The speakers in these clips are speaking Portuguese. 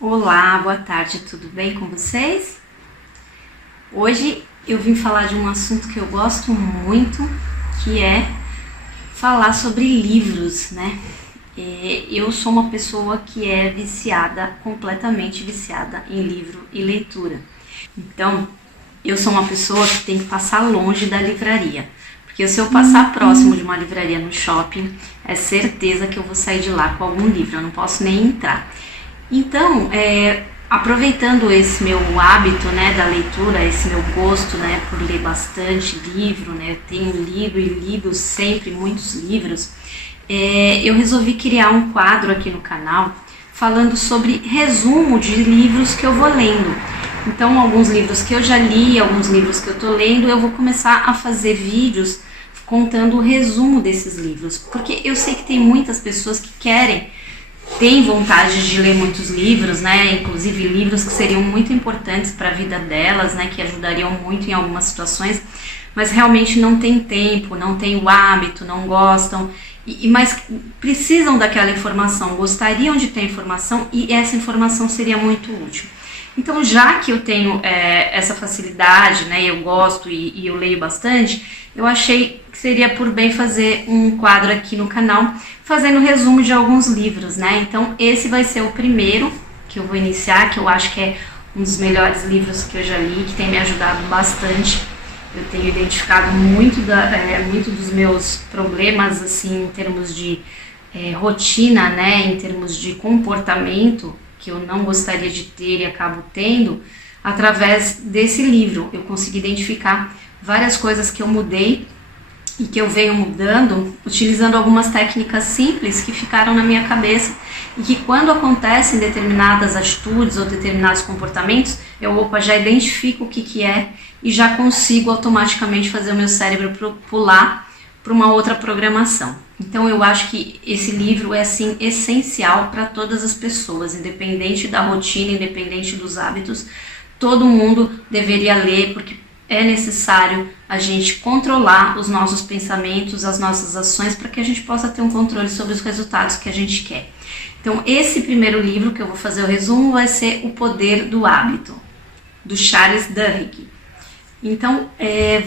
Olá, boa tarde, tudo bem com vocês? Hoje eu vim falar de um assunto que eu gosto muito, que é falar sobre livros, né? Eu sou uma pessoa que é viciada, completamente viciada em livro e leitura. Então, eu sou uma pessoa que tem que passar longe da livraria. Porque se eu passar próximo de uma livraria no shopping, é certeza que eu vou sair de lá com algum livro, eu não posso nem entrar. Então, aproveitando esse meu hábito, né, da leitura, esse meu gosto, né, por ler bastante livro, né, eu tenho lido e lido sempre muitos livros, eu resolvi criar um quadro aqui no canal falando sobre resumo de livros que eu vou lendo. Então, alguns livros que eu já li, alguns livros que eu tô lendo, eu vou começar a fazer vídeos contando o resumo desses livros, porque eu sei que tem muitas pessoas que têm vontade de ler muitos livros, né? Inclusive livros que seriam muito importantes para a vida delas, né? Que ajudariam muito em algumas situações, mas realmente não tem tempo, não tem o hábito, não gostam, mas precisam daquela informação, gostariam de ter informação e essa informação seria muito útil. Então, já que eu tenho essa facilidade, né? Eu gosto e eu leio bastante, eu achei que seria por bem fazer um quadro aqui no canal fazendo resumo de alguns livros, né? Então esse vai ser o primeiro que eu vou iniciar, que eu acho que é um dos melhores livros que eu já li, que tem me ajudado bastante. Eu tenho identificado muito dos meus problemas, assim, em termos de rotina, né? Em termos de comportamento, que eu não gostaria de ter e acabo tendo, através desse livro. Eu consegui identificar várias coisas que eu mudei e que eu venho mudando, utilizando algumas técnicas simples que ficaram na minha cabeça e que quando acontecem determinadas atitudes ou determinados comportamentos, eu já identifico o que é e já consigo automaticamente fazer o meu cérebro pular para uma outra programação. Então eu acho que esse livro é assim essencial para todas as pessoas, independente da rotina, independente dos hábitos, todo mundo deveria ler, porque é necessário a gente controlar os nossos pensamentos, as nossas ações, para que a gente possa ter um controle sobre os resultados que a gente quer. Então, esse primeiro livro que eu vou fazer o resumo vai ser O Poder do Hábito, do Charles Duhigg. Então,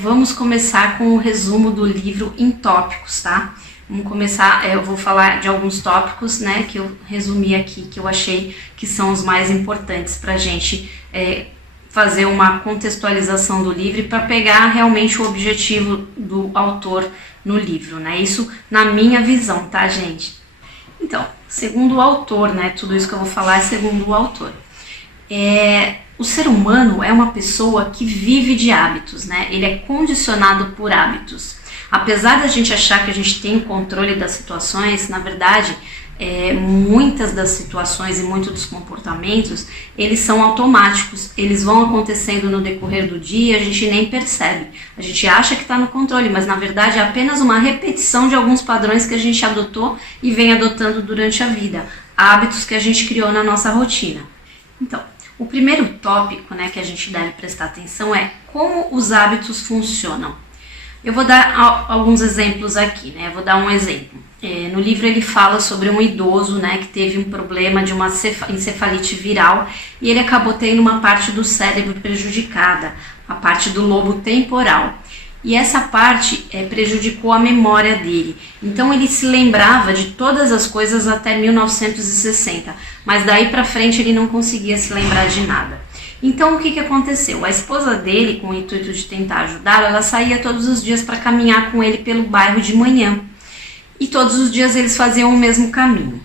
vamos começar com o resumo do livro em tópicos, tá? Vamos começar, eu vou falar de alguns tópicos, né, que eu resumi aqui, que eu achei que são os mais importantes para a gente fazer uma contextualização do livro para pegar realmente o objetivo do autor no livro, né? Isso na minha visão, tá, gente? Então, segundo o autor, né? Tudo isso que eu vou falar é segundo o autor. O ser humano é uma pessoa que vive de hábitos, né? Ele é condicionado por hábitos. Apesar da gente achar que a gente tem o controle das situações, na verdade, muitas das situações e muitos dos comportamentos, eles são automáticos, eles vão acontecendo no decorrer do dia, a gente nem percebe. A gente acha que está no controle, mas na verdade é apenas uma repetição de alguns padrões que a gente adotou e vem adotando durante a vida, hábitos que a gente criou na nossa rotina. Então, o primeiro tópico, né, que a gente deve prestar atenção é como os hábitos funcionam. Eu vou dar alguns exemplos aqui, né? Eu vou dar um exemplo. No livro ele fala sobre um idoso, né, que teve um problema de uma encefalite viral e ele acabou tendo uma parte do cérebro prejudicada, a parte do lobo temporal. E essa parte prejudicou a memória dele. Então ele se lembrava de todas as coisas até 1960, mas daí para frente ele não conseguia se lembrar de nada. Então o que aconteceu? A esposa dele, com o intuito de tentar ajudá-lo, ela saía todos os dias para caminhar com ele pelo bairro de manhã. E todos os dias eles faziam o mesmo caminho.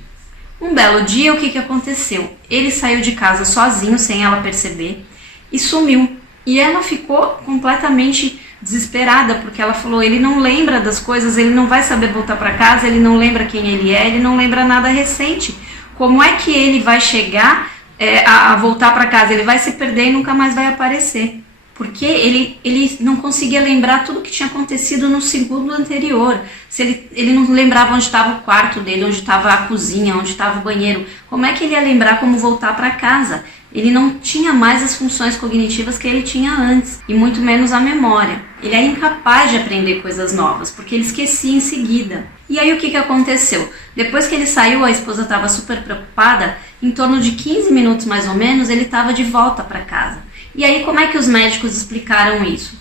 Um belo dia, o que aconteceu? Ele saiu de casa sozinho, sem ela perceber, e sumiu. E ela ficou completamente desesperada, porque ela falou, ele não lembra das coisas, ele não vai saber voltar para casa, ele não lembra quem ele é, ele não lembra nada recente. Como é que ele vai chegar a voltar para casa? Ele vai se perder e nunca mais vai aparecer. Porque ele não conseguia lembrar tudo que tinha acontecido no segundo anterior. Se ele não lembrava onde estava o quarto dele, onde estava a cozinha, onde estava o banheiro. Como é que ele ia lembrar como voltar para casa? Ele não tinha mais as funções cognitivas que ele tinha antes, e muito menos a memória. Ele era incapaz de aprender coisas novas, porque ele esquecia em seguida. E aí o que aconteceu? Depois que ele saiu, a esposa estava super preocupada em torno de 15 minutos mais ou menos, ele estava de volta para casa. E aí como é que os médicos explicaram isso?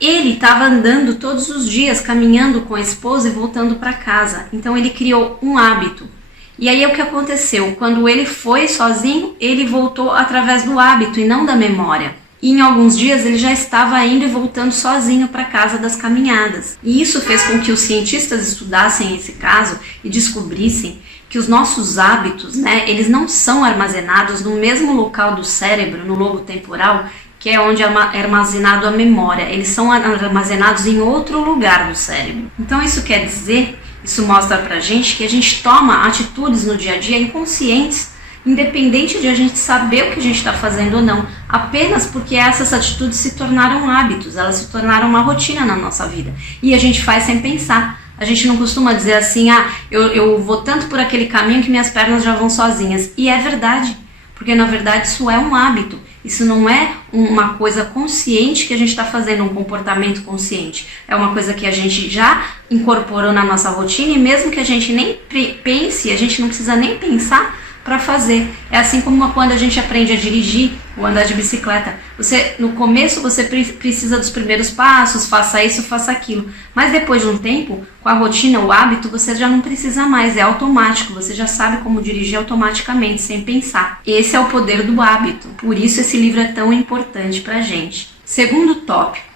Ele estava andando todos os dias, caminhando com a esposa e voltando para casa. Então ele criou um hábito. E aí o que aconteceu? Quando ele foi sozinho, ele voltou através do hábito e não da memória. E em alguns dias ele já estava indo e voltando sozinho para casa das caminhadas. E isso fez com que os cientistas estudassem esse caso e descobrissem que os nossos hábitos, eles não são armazenados no mesmo local do cérebro, no lobo temporal, que é onde é armazenado a memória. Eles são armazenados em outro lugar do cérebro. Então isso quer dizer, isso mostra pra gente que a gente toma atitudes no dia a dia inconscientes, independente de a gente saber o que a gente está fazendo ou não, apenas porque essas atitudes se tornaram hábitos, elas se tornaram uma rotina na nossa vida. E a gente faz sem pensar. A gente não costuma dizer assim, eu vou tanto por aquele caminho que minhas pernas já vão sozinhas. E é verdade, porque na verdade isso é um hábito. Isso não é uma coisa consciente que a gente está fazendo, um comportamento consciente. É uma coisa que a gente já incorporou na nossa rotina e mesmo que a gente nem pense, a gente não precisa nem pensar para fazer. É assim como quando a gente aprende a dirigir ou andar de bicicleta. No começo você precisa dos primeiros passos, faça isso, faça aquilo. Mas depois de um tempo, com a rotina, o hábito, você já não precisa mais, é automático. Você já sabe como dirigir automaticamente, sem pensar. Esse é o poder do hábito. Por isso esse livro é tão importante pra gente. Segundo tópico,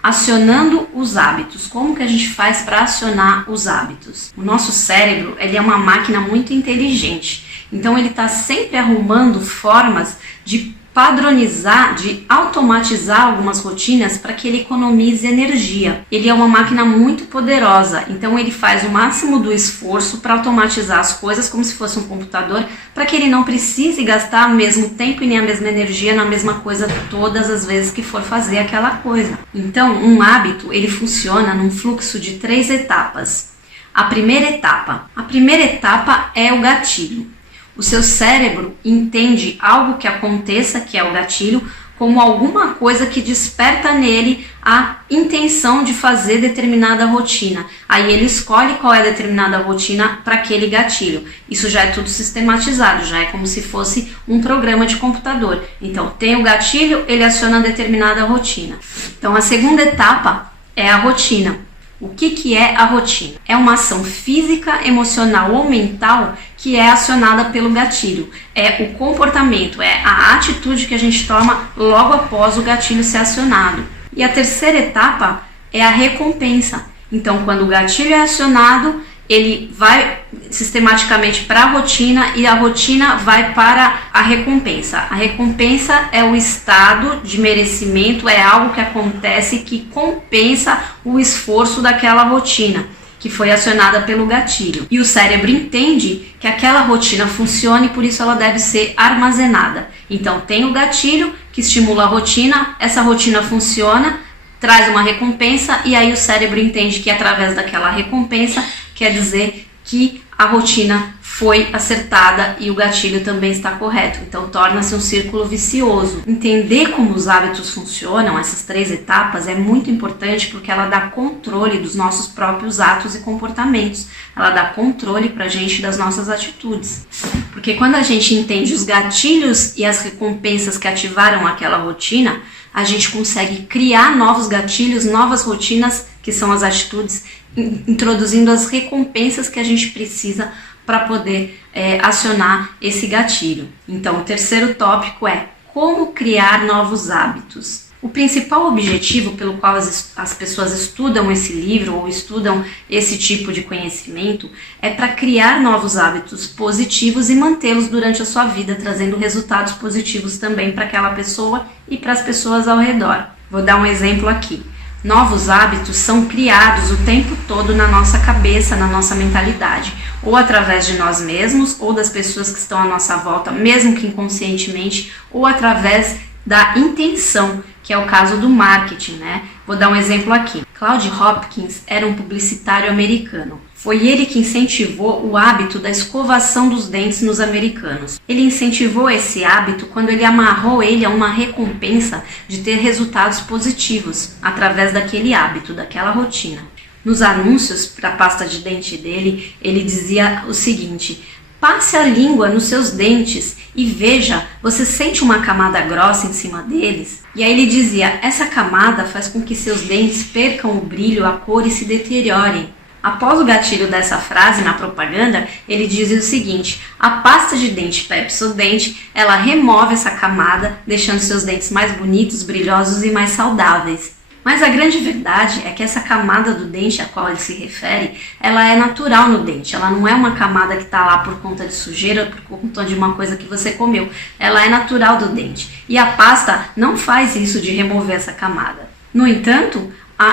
acionando os hábitos. Como que a gente faz para acionar os hábitos? O nosso cérebro, ele é uma máquina muito inteligente. Então ele está sempre arrumando formas de padronizar, de automatizar algumas rotinas para que ele economize energia. Ele é uma máquina muito poderosa, então ele faz o máximo do esforço para automatizar as coisas como se fosse um computador, para que ele não precise gastar o mesmo tempo e nem a mesma energia na mesma coisa todas as vezes que for fazer aquela coisa. Então um hábito, ele funciona num fluxo de 3 etapas. A primeira etapa é o gatilho. O seu cérebro entende algo que aconteça, que é o gatilho, como alguma coisa que desperta nele a intenção de fazer determinada rotina. Aí ele escolhe qual é a determinada rotina para aquele gatilho. Isso já é tudo sistematizado, já é como se fosse um programa de computador. Então tem o gatilho, ele aciona determinada rotina. Então a segunda etapa é a rotina. O que é a rotina? É uma ação física, emocional ou mental que é acionada pelo gatilho. É o comportamento, é a atitude que a gente toma logo após o gatilho ser acionado. E a terceira etapa é a recompensa. Então, quando o gatilho é acionado, ele vai sistematicamente para a rotina e a rotina vai para a recompensa. A recompensa é o estado de merecimento, é algo que acontece que compensa o esforço daquela rotina que foi acionada pelo gatilho. E o cérebro entende que aquela rotina funciona e por isso ela deve ser armazenada. Então tem o gatilho que estimula a rotina, essa rotina funciona, traz uma recompensa e aí o cérebro entende que através daquela recompensa quer dizer que a rotina foi acertada e o gatilho também está correto. Então torna-se um círculo vicioso. Entender como os hábitos funcionam, essas 3 etapas, é muito importante porque ela dá controle dos nossos próprios atos e comportamentos. Ela dá controle pra gente das nossas atitudes. Porque quando a gente entende os gatilhos e as recompensas que ativaram aquela rotina, a gente consegue criar novos gatilhos, novas rotinas, que são as atitudes, introduzindo as recompensas que a gente precisa para poder acionar esse gatilho. Então, o terceiro tópico é como criar novos hábitos. O principal objetivo pelo qual as pessoas estudam esse livro ou estudam esse tipo de conhecimento é para criar novos hábitos positivos e mantê-los durante a sua vida, trazendo resultados positivos também para aquela pessoa e para as pessoas ao redor. Vou dar um exemplo aqui. Novos hábitos são criados o tempo todo na nossa cabeça, na nossa mentalidade, ou através de nós mesmos, ou das pessoas que estão à nossa volta, mesmo que inconscientemente, ou através da intenção, que é o caso do marketing, né? Vou dar um exemplo aqui. Claude Hopkins era um publicitário americano. Foi ele que incentivou o hábito da escovação dos dentes nos americanos. Ele incentivou esse hábito quando ele amarrou ele a uma recompensa de ter resultados positivos através daquele hábito, daquela rotina. Nos anúncios para a pasta de dente dele, ele dizia o seguinte: Passe a língua nos seus dentes e veja, você sente uma camada grossa em cima deles? E aí ele dizia, essa camada faz com que seus dentes percam o brilho, a cor e se deteriorem. Após o gatilho dessa frase na propaganda, ele dizia o seguinte, a pasta de dente Pepsodent, ela remove essa camada, deixando seus dentes mais bonitos, brilhosos e mais saudáveis. Mas a grande verdade é que essa camada do dente a qual ele se refere, ela é natural no dente. Ela não é uma camada que está lá por conta de sujeira, por conta de uma coisa que você comeu. Ela é natural do dente. E a pasta não faz isso de remover essa camada. No entanto,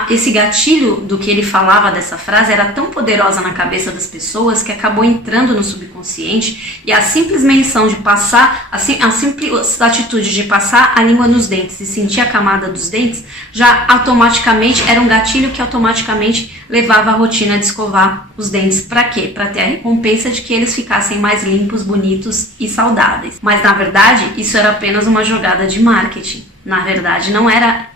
esse gatilho do que ele falava dessa frase era tão poderosa na cabeça das pessoas que acabou entrando no subconsciente e a simples menção de passar, a simples atitude de passar a língua nos dentes e sentir a camada dos dentes já automaticamente era um gatilho que automaticamente levava a rotina de escovar os dentes. Para quê? Para ter a recompensa de que eles ficassem mais limpos, bonitos e saudáveis. Mas na verdade isso era apenas uma jogada de marketing. Na verdade não era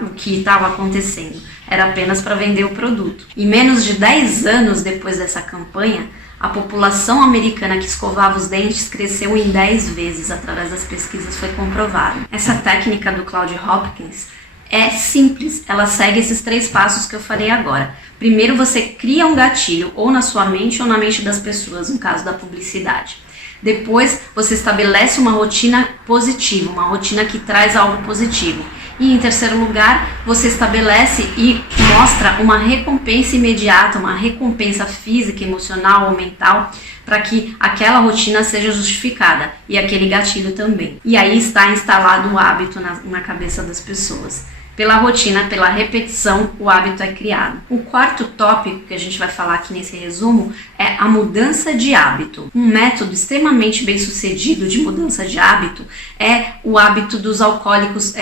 o que estava acontecendo, era apenas para vender o produto. E menos de 10 anos depois dessa campanha, a população americana que escovava os dentes cresceu em 10 vezes, através das pesquisas foi comprovado. Essa técnica do Claude Hopkins é simples, ela segue esses 3 passos que eu falei agora. Primeiro você cria um gatilho, ou na sua mente ou na mente das pessoas, no caso da publicidade. Depois você estabelece uma rotina positiva, uma rotina que traz algo positivo. E em terceiro lugar, você estabelece e mostra uma recompensa imediata, uma recompensa física, emocional ou mental, para que aquela rotina seja justificada e aquele gatilho também. E aí está instalado o hábito na cabeça das pessoas. Pela rotina, pela repetição, o hábito é criado. O quarto tópico que a gente vai falar aqui nesse resumo é a mudança de hábito. Um método extremamente bem sucedido de mudança de hábito é o hábito dos alcoólicos,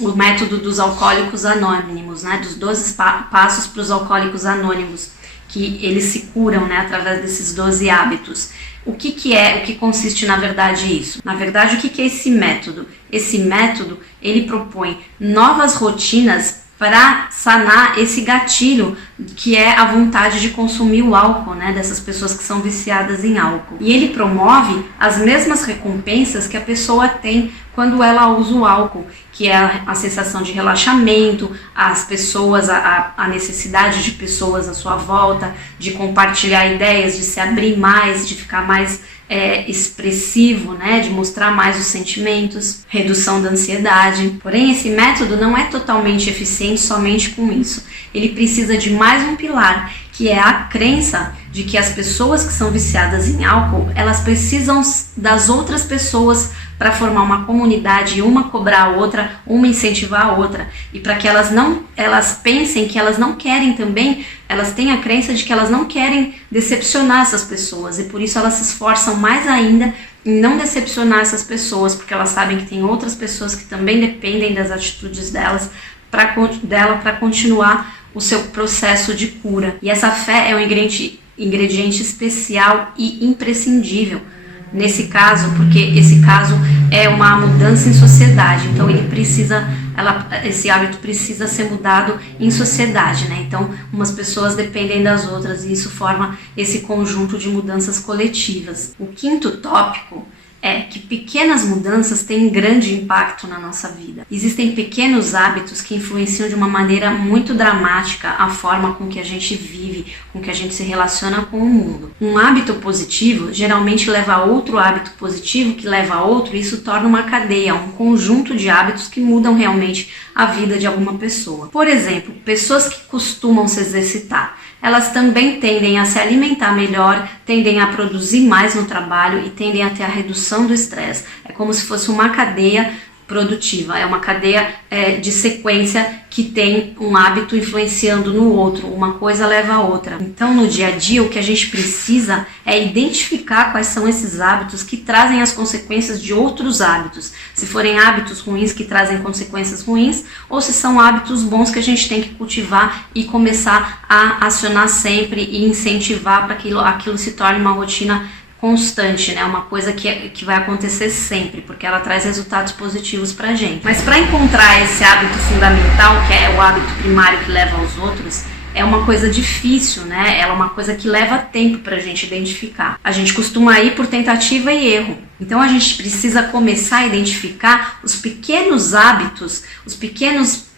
o método dos alcoólicos anônimos, né? Dos 12 passos para os alcoólicos anônimos, que eles se curam, né, através desses 12 hábitos. O que consiste na verdade isso? Na verdade, o que é esse método? Esse método, ele propõe novas rotinas para sanar esse gatilho que é a vontade de consumir o álcool, né, dessas pessoas que são viciadas em álcool. E ele promove as mesmas recompensas que a pessoa tem quando ela usa o álcool, que é a sensação de relaxamento, as pessoas, a necessidade de pessoas à sua volta, de compartilhar ideias, de se abrir mais, de ficar mais expressivo, né, de mostrar mais os sentimentos, redução da ansiedade. Porém, esse método não é totalmente eficiente somente com isso. Ele precisa de mais um pilar, que é a crença de que as pessoas que são viciadas em álcool, elas precisam das outras pessoas para formar uma comunidade e uma cobrar a outra, uma incentivar a outra. E para que elas pensem que elas não querem também, elas têm a crença de que elas não querem decepcionar essas pessoas e por isso elas se esforçam mais ainda em não decepcionar essas pessoas, porque elas sabem que tem outras pessoas que também dependem das atitudes delas para continuar o seu processo de cura. E essa fé é um ingrediente especial e imprescindível nesse caso, porque esse caso é uma mudança em sociedade, então esse hábito precisa ser mudado em sociedade, né? Então umas pessoas dependem das outras e isso forma esse conjunto de mudanças coletivas. O quinto tópico é que pequenas mudanças têm grande impacto na nossa vida. Existem pequenos hábitos que influenciam de uma maneira muito dramática a forma com que a gente vive, com que a gente se relaciona com o mundo. Um hábito positivo geralmente leva a outro hábito positivo, que leva a outro, e isso torna uma cadeia, um conjunto de hábitos que mudam realmente a vida de alguma pessoa. Por exemplo, pessoas que costumam se exercitar, elas também tendem a se alimentar melhor, tendem a produzir mais no trabalho e tendem a ter a redução do estresse. É como se fosse uma cadeia produtiva, é uma cadeia de sequência que tem um hábito influenciando no outro, uma coisa leva a outra. Então no dia a dia o que a gente precisa é identificar quais são esses hábitos que trazem as consequências de outros hábitos, se forem hábitos ruins que trazem consequências ruins ou se são hábitos bons que a gente tem que cultivar e começar a acionar sempre e incentivar para que aquilo se torne uma rotina constante, né? Uma coisa que vai acontecer sempre, porque ela traz resultados positivos pra gente. Mas para encontrar esse hábito fundamental, que é o hábito primário que leva aos outros, é uma coisa difícil, né? Ela é uma coisa que leva tempo para a gente identificar. A gente costuma ir por tentativa e erro. Então a gente precisa começar a identificar os pequenos hábitos, os pequenos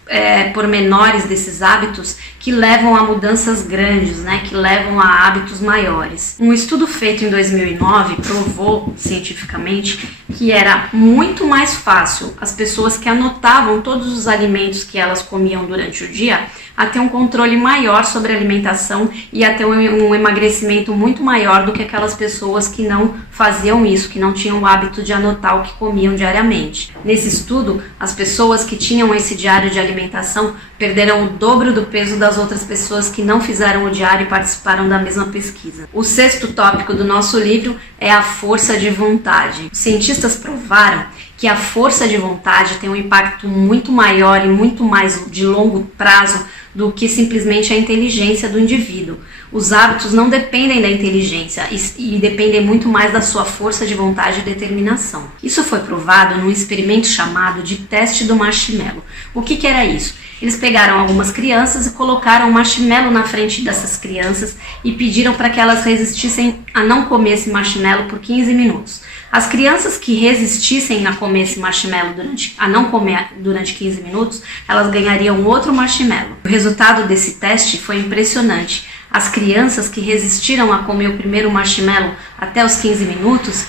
pormenores desses hábitos que levam a mudanças grandes, né, que levam a hábitos maiores. Um estudo feito em 2009 provou cientificamente que era muito mais fácil as pessoas que anotavam todos os alimentos que elas comiam durante o dia a ter um controle maior sobre a alimentação e a ter um emagrecimento muito maior do que aquelas pessoas que não faziam isso, que não tinham o hábito de anotar o que comiam diariamente. Nesse estudo, as pessoas que tinham esse diário de alimentação perderam o dobro do peso das outras pessoas que não fizeram o diário e participaram da mesma pesquisa. O sexto tópico do nosso livro é a força de vontade. Os cientistas provaram que a força de vontade tem um impacto muito maior e muito mais de longo prazo do que simplesmente a inteligência do indivíduo. Os hábitos não dependem da inteligência e dependem muito mais da sua força de vontade e determinação. Isso foi provado num experimento chamado de teste do marshmallow. O que era isso? Eles pegaram algumas crianças e colocaram um marshmallow na frente dessas crianças e pediram para que elas resistissem a não comer esse marshmallow por 15 minutos. As crianças que resistissem a comer esse marshmallow a não comer durante 15 minutos, elas ganhariam outro marshmallow. O resultado desse teste foi impressionante. As crianças que resistiram a comer o primeiro marshmallow até os 15 minutos,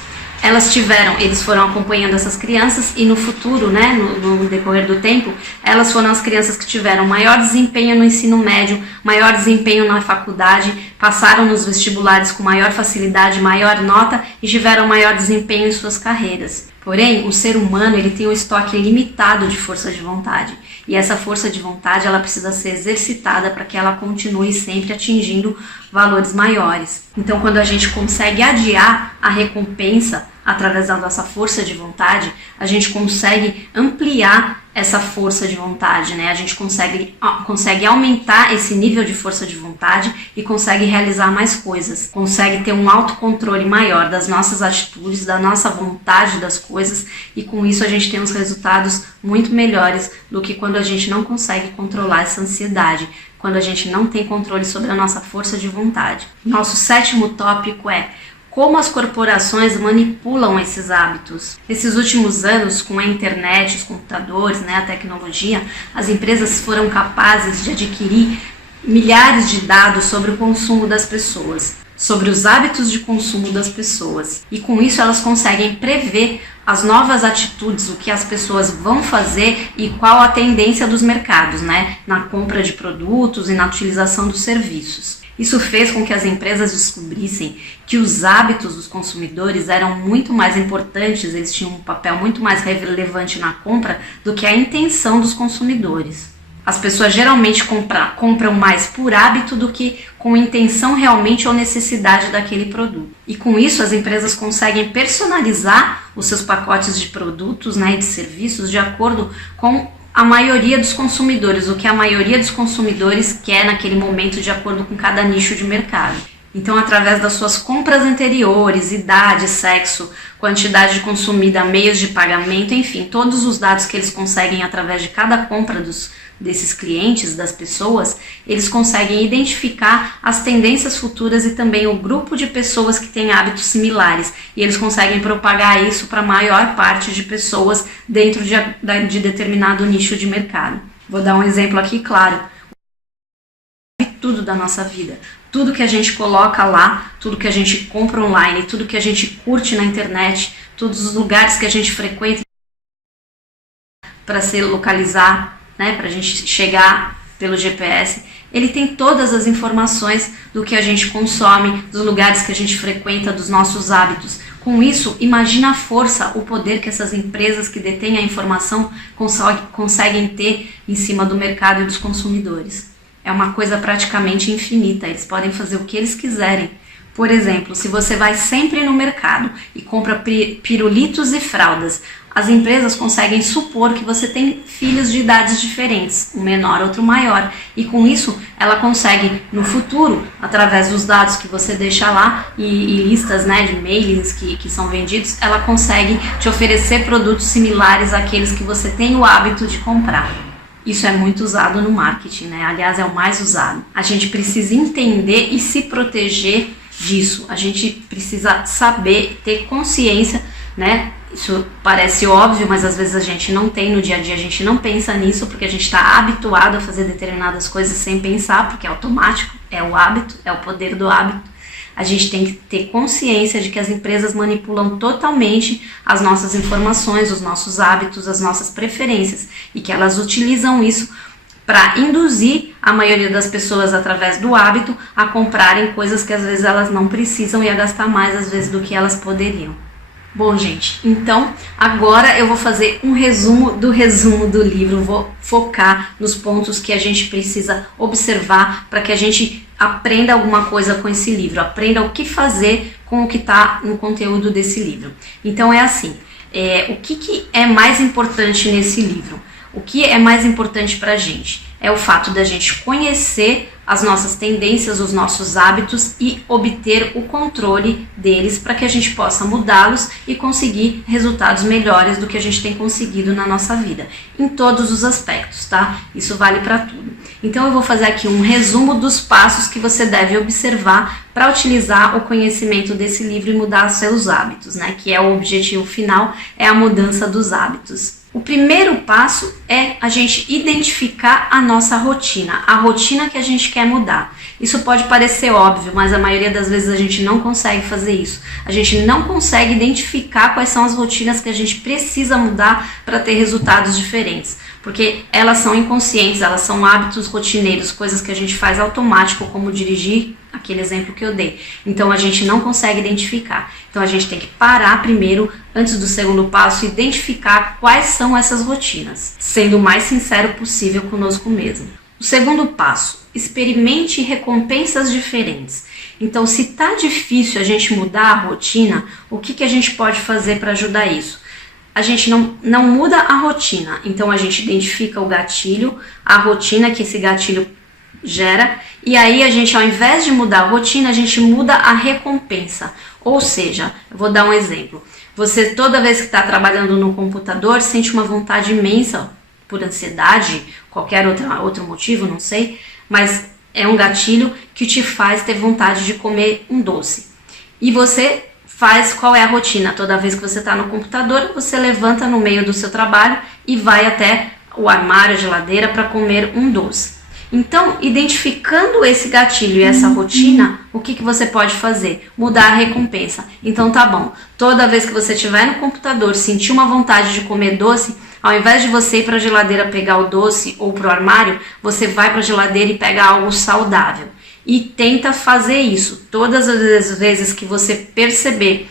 eles foram acompanhando essas crianças e no futuro, né, no decorrer do tempo, elas foram as crianças que tiveram maior desempenho no ensino médio, maior desempenho na faculdade, passaram nos vestibulares com maior facilidade, maior nota e tiveram maior desempenho em suas carreiras. Porém, o ser humano ele tem um estoque limitado de força de vontade. E essa força de vontade ela precisa ser exercitada para que ela continue sempre atingindo valores maiores. Então, quando a gente consegue adiar a recompensa através da nossa força de vontade, a gente consegue ampliar essa força de vontade, né? A gente consegue aumentar esse nível de força de vontade e consegue realizar mais coisas, consegue ter um autocontrole maior das nossas atitudes, da nossa vontade das coisas e com isso a gente tem uns resultados muito melhores do que quando a gente não consegue controlar essa ansiedade, quando a gente não tem controle sobre a nossa força de vontade. Nosso sétimo tópico é como as corporações manipulam esses hábitos. Nesses últimos anos, com a internet, os computadores, né, a tecnologia, as empresas foram capazes de adquirir milhares de dados sobre o consumo das pessoas, sobre os hábitos de consumo das pessoas. E com isso elas conseguem prever as novas atitudes, o que as pessoas vão fazer e qual a tendência dos mercados, né, na compra de produtos e na utilização dos serviços. Isso fez com que as empresas descobrissem que os hábitos dos consumidores eram muito mais importantes, eles tinham um papel muito mais relevante na compra do que a intenção dos consumidores. As pessoas geralmente compram mais por hábito do que com intenção realmente ou necessidade daquele produto. E com isso as empresas conseguem personalizar os seus pacotes de produtos, né, e de serviços de acordo com a maioria dos consumidores, o que a maioria dos consumidores quer naquele momento de acordo com cada nicho de mercado. Então, através das suas compras anteriores, idade, sexo, quantidade consumida, meios de pagamento, enfim, todos os dados que eles conseguem através de cada compra desses clientes, das pessoas, eles conseguem identificar as tendências futuras e também o grupo de pessoas que têm hábitos similares. E eles conseguem propagar isso para a maior parte de pessoas dentro de determinado nicho de mercado. Vou dar um exemplo aqui, claro. Tudo da nossa vida, tudo que a gente coloca lá, tudo que a gente compra online, tudo que a gente curte na internet, todos os lugares que a gente frequenta para se localizar, né, para a gente chegar pelo GPS, ele tem todas as informações do que a gente consome, dos lugares que a gente frequenta, dos nossos hábitos. Com isso, imagina a força, o poder que essas empresas que detêm a informação conseguem ter em cima do mercado e dos consumidores. É uma coisa praticamente infinita, eles podem fazer o que eles quiserem. Por exemplo, se você vai sempre no mercado e compra pirulitos e fraldas, as empresas conseguem supor que você tem filhos de idades diferentes, um menor, outro maior, e com isso ela consegue no futuro, através dos dados que você deixa lá e listas, né, de mailings que são vendidos, ela consegue te oferecer produtos similares àqueles que você tem o hábito de comprar. Isso é muito usado no marketing, né? Aliás, é o mais usado. A gente precisa entender e se proteger disso. A gente precisa saber, ter consciência, né? Isso parece óbvio, mas às vezes a gente não tem no dia a dia, a gente não pensa nisso porque a gente está habituado a fazer determinadas coisas sem pensar, porque é automático, é o hábito, é o poder do hábito. A gente tem que ter consciência de que as empresas manipulam totalmente as nossas informações, os nossos hábitos, as nossas preferências e que elas utilizam isso para induzir a maioria das pessoas, através do hábito, a comprarem coisas que às vezes elas não precisam e a gastar mais às vezes do que elas poderiam. Bom, gente, então agora eu vou fazer um resumo do livro, vou focar nos pontos que a gente precisa observar para que a gente aprenda alguma coisa com esse livro, aprenda o que fazer com o que está no conteúdo desse livro. Então é assim, o que é mais importante nesse livro? O que é mais importante para a gente? É o fato da gente conhecer as nossas tendências, os nossos hábitos e obter o controle deles para que a gente possa mudá-los e conseguir resultados melhores do que a gente tem conseguido na nossa vida, em todos os aspectos, tá? Isso vale para tudo. Então eu vou fazer aqui um resumo dos passos que você deve observar para utilizar o conhecimento desse livro e mudar seus hábitos, né? Que é o objetivo final, é a mudança dos hábitos. O primeiro passo é a gente identificar a nossa rotina, a rotina que a gente quer mudar. Isso pode parecer óbvio, mas a maioria das vezes a gente não consegue fazer isso. A gente não consegue identificar quais são as rotinas que a gente precisa mudar para ter resultados diferentes, porque elas são inconscientes, elas são hábitos rotineiros, coisas que a gente faz automático, como dirigir, aquele exemplo que eu dei. Então a gente não consegue identificar. Então a gente tem que parar primeiro, antes do segundo passo, identificar quais são essas rotinas, sendo o mais sincero possível conosco mesmo. O segundo passo, experimente recompensas diferentes. Então, se tá difícil a gente mudar a rotina, o que a gente pode fazer para ajudar isso? A gente não muda a rotina, então a gente identifica o gatilho, a rotina que esse gatilho gera, e aí a gente, ao invés de mudar a rotina, a gente muda a recompensa. Ou seja, eu vou dar um exemplo. Você, toda vez que está trabalhando no computador, sente uma vontade imensa, por ansiedade, qualquer outro motivo, não sei, mas é um gatilho que te faz ter vontade de comer um doce. E você faz, qual é a rotina? Toda vez que você está no computador, você levanta no meio do seu trabalho e vai até o armário, a geladeira, para comer um doce. Então, identificando esse gatilho e essa rotina, o que você pode fazer? Mudar a recompensa. Então tá bom, toda vez que você estiver no computador, sentir uma vontade de comer doce, ao invés de você ir para a geladeira pegar o doce ou para o armário, você vai para a geladeira e pega algo saudável. E tenta fazer isso todas as vezes que você perceber.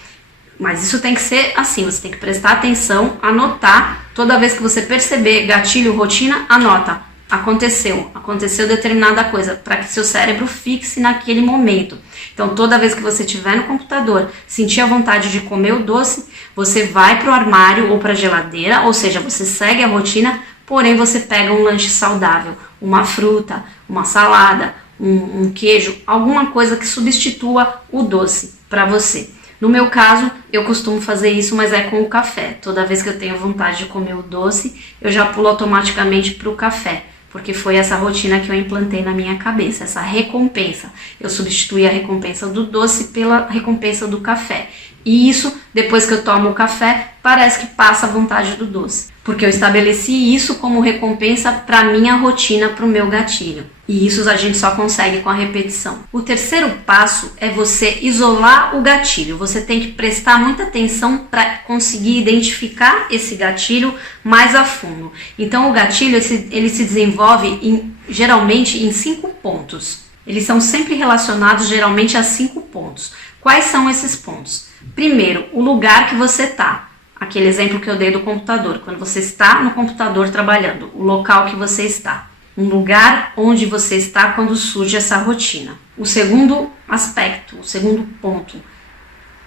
Mas isso tem que ser assim, você tem que prestar atenção, anotar. Toda vez que você perceber gatilho, rotina, anota. Aconteceu determinada coisa, para que seu cérebro fixe naquele momento. Então, toda vez que você estiver no computador, sentir a vontade de comer o doce, você vai para o armário ou para a geladeira, ou seja, você segue a rotina, porém você pega um lanche saudável, uma fruta, uma salada, um queijo, alguma coisa que substitua o doce para você. No meu caso, eu costumo fazer isso, mas é com o café. Toda vez que eu tenho vontade de comer o doce, eu já pulo automaticamente para o café, porque foi essa rotina que eu implantei na minha cabeça, essa recompensa. Eu substituí a recompensa do doce pela recompensa do café. E isso, depois que eu tomo o café, parece que passa a vontade do doce, porque eu estabeleci isso como recompensa para minha rotina, para o meu gatilho. E isso a gente só consegue com a repetição. O terceiro passo é você isolar o gatilho. Você tem que prestar muita atenção para conseguir identificar esse gatilho mais a fundo. Então o gatilho ele se desenvolve geralmente em 5 pontos. Eles são sempre relacionados geralmente a 5 pontos. Quais são esses pontos? Primeiro, o lugar que você está. Aquele exemplo que eu dei do computador. Quando você está no computador trabalhando, o local que você está. Um lugar onde você está quando surge essa rotina. O segundo aspecto, o segundo ponto,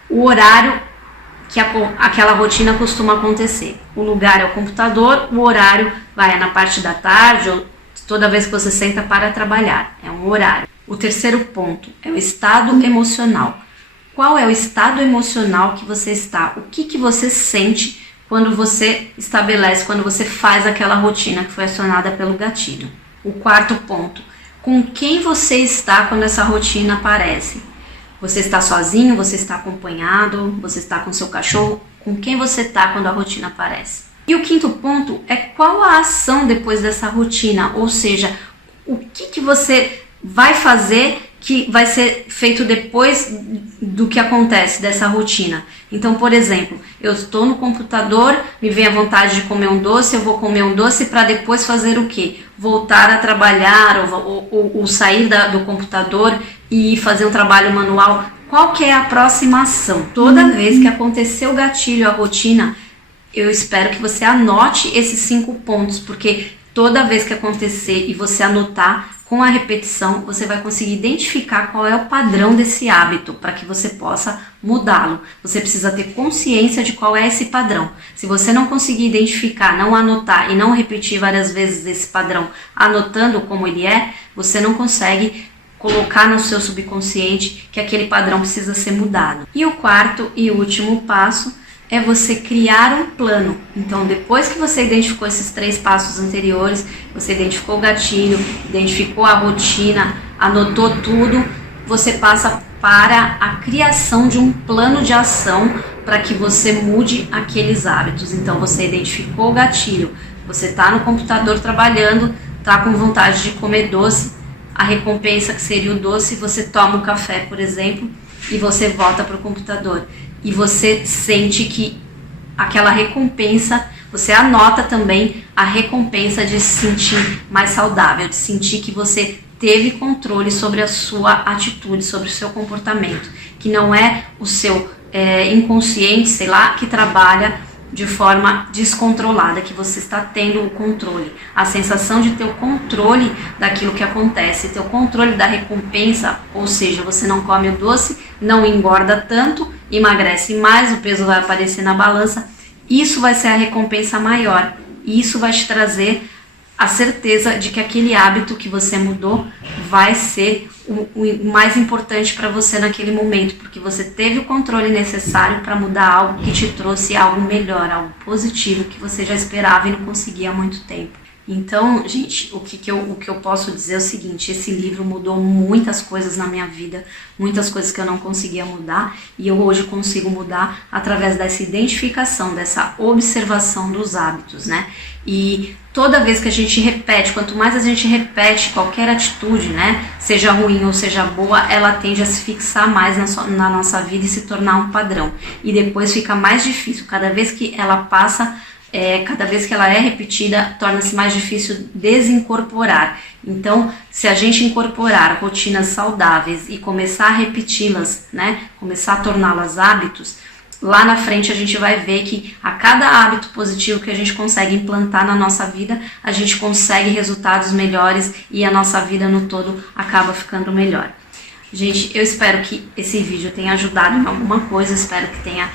o horário que aquela rotina costuma acontecer. O lugar é o computador, o horário vai na parte da tarde ou toda vez que você senta para trabalhar. É um horário. O terceiro ponto é o estado emocional. Qual é o estado emocional que você está? O que você sente quando você estabelece, quando você faz aquela rotina que foi acionada pelo gatilho. O quarto ponto, com quem você está quando essa rotina aparece? Você está sozinho, você está acompanhado, você está com seu cachorro? Com quem você está quando a rotina aparece? E o quinto ponto é qual a ação depois dessa rotina, ou seja, o que você vai fazer que vai ser feito depois do que acontece dessa rotina. Então, por exemplo, eu estou no computador, me vem a vontade de comer um doce, eu vou comer um doce para depois fazer o quê? Voltar a trabalhar ou sair do computador e fazer um trabalho manual. Qual que é a próxima ação? Toda vez que acontecer o gatilho, a rotina, eu espero que você anote esses 5 pontos, porque toda vez que acontecer e você anotar, com a repetição, você vai conseguir identificar qual é o padrão desse hábito para que você possa mudá-lo. Você precisa ter consciência de qual é esse padrão. Se você não conseguir identificar, não anotar e não repetir várias vezes esse padrão, anotando como ele é, você não consegue colocar no seu subconsciente que aquele padrão precisa ser mudado. E o quarto e último passo é você criar um plano. Então, depois que você identificou esses 3 passos anteriores, você identificou o gatilho, identificou a rotina, anotou tudo, você passa para a criação de um plano de ação para que você mude aqueles hábitos. Então, você identificou o gatilho, você está no computador trabalhando, está com vontade de comer doce, a recompensa que seria o doce, você toma um café, por exemplo, e você volta para o computador. E você sente que aquela recompensa, você anota também a recompensa de se sentir mais saudável, de sentir que você teve controle sobre a sua atitude, sobre o seu comportamento, que não é o seu inconsciente, sei lá, que trabalha de forma descontrolada, que você está tendo o controle, a sensação de ter o controle daquilo que acontece, ter o controle da recompensa, ou seja, você não come o doce, não engorda tanto, emagrece mais, o peso vai aparecer na balança, isso vai ser a recompensa maior, e isso vai te trazer a certeza de que aquele hábito que você mudou vai ser o mais importante para você naquele momento, porque você teve o controle necessário para mudar algo que te trouxe algo melhor, algo positivo que você já esperava e não conseguia há muito tempo. Então, gente, o que eu posso dizer é o seguinte, esse livro mudou muitas coisas na minha vida, muitas coisas que eu não conseguia mudar, e eu hoje consigo mudar através dessa identificação, dessa observação dos hábitos, né? E toda vez que a gente repete, quanto mais a gente repete qualquer atitude, né, seja ruim ou seja boa, ela tende a se fixar mais na nossa vida e se tornar um padrão. E depois fica mais difícil, cada vez que ela passa, cada vez que ela é repetida, torna-se mais difícil desincorporar. Então, se a gente incorporar rotinas saudáveis e começar a repeti-las, né, começar a torná-las hábitos, lá na frente a gente vai ver que a cada hábito positivo que a gente consegue implantar na nossa vida, a gente consegue resultados melhores e a nossa vida no todo acaba ficando melhor. Gente, eu espero que esse vídeo tenha ajudado em alguma coisa, espero que tenha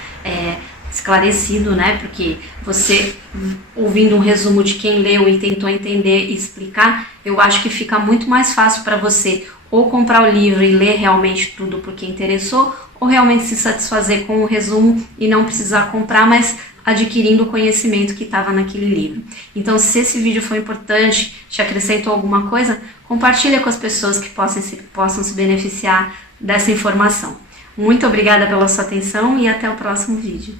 esclarecido, né? Porque você, ouvindo um resumo de quem leu e tentou entender e explicar, eu acho que fica muito mais fácil para você ou comprar o livro e ler realmente tudo porque interessou, ou realmente se satisfazer com o resumo e não precisar comprar, mas adquirindo o conhecimento que estava naquele livro. Então, se esse vídeo foi importante, te acrescentou alguma coisa, compartilha com as pessoas que possam se beneficiar dessa informação. Muito obrigada pela sua atenção e até o próximo vídeo.